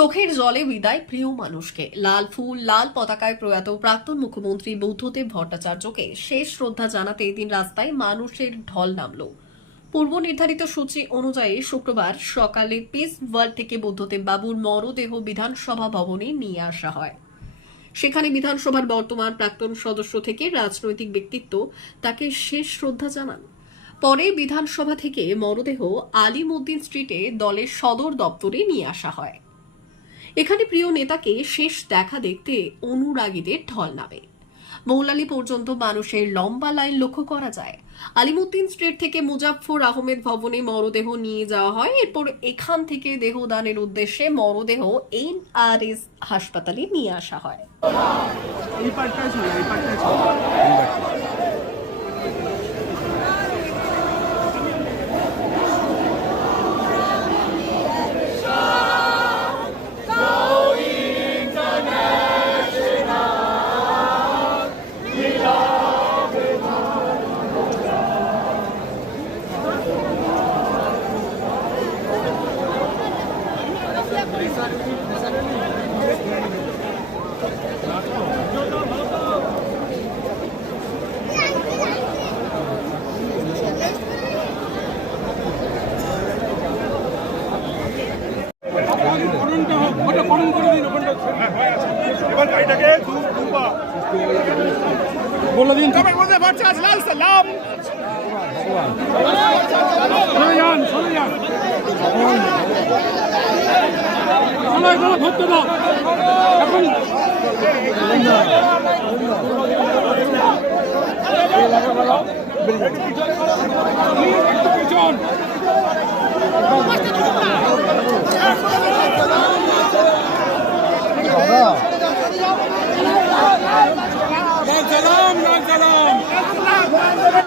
চোখের জলে বিদায় প্রিয় মানুষকে। লাল ফুল লাল পতাকায় প্রয়াত প্রাক্তন মুখ্যমন্ত্রী বুদ্ধদেব ভট্টাচার্যকে শেষ শ্রদ্ধা জানাতে এদিন রাস্তায় মানুষের ঢল নামল। পূর্ব নির্ধারিত সূচি অনুযায়ী শুক্রবার সকালে পিস ওয়ার্ল্ড থেকে বুদ্ধদেব বাবুর মরদেহ বিধানসভা ভবনে নিয়ে আসা হয়। সেখানে বিধানসভার বর্তমান প্রাক্তন সদস্য থেকে রাজনৈতিক ব্যক্তিত্ব তাকে শেষ শ্রদ্ধা জানান। পরে বিধানসভা থেকে মরদেহ আলিমউদ্দিন স্ট্রিটে দলের সদর দপ্তরে নিয়ে আসা হয়। এখানে প্রিয় নেতাকে শেষ দেখা দেখতে অনুরাগীদের ঢল নামে। মৌলালি পর্যন্ত মানুষের লম্বা লাইন লক্ষ্য করা যায়। আলিমউদ্দিন স্ট্রিট থেকে মুজাফফর আহমেদ ভবনে মরদেহ নিয়ে যাওয়া হয়। এরপর এখান থেকে দেহদানের উদ্দেশ্যে মরদেহ NRS হাসপাতালে নিয়ে আসা হয়। বলে দিন লাল সালাম চলে যান ভর্তি দাও এখন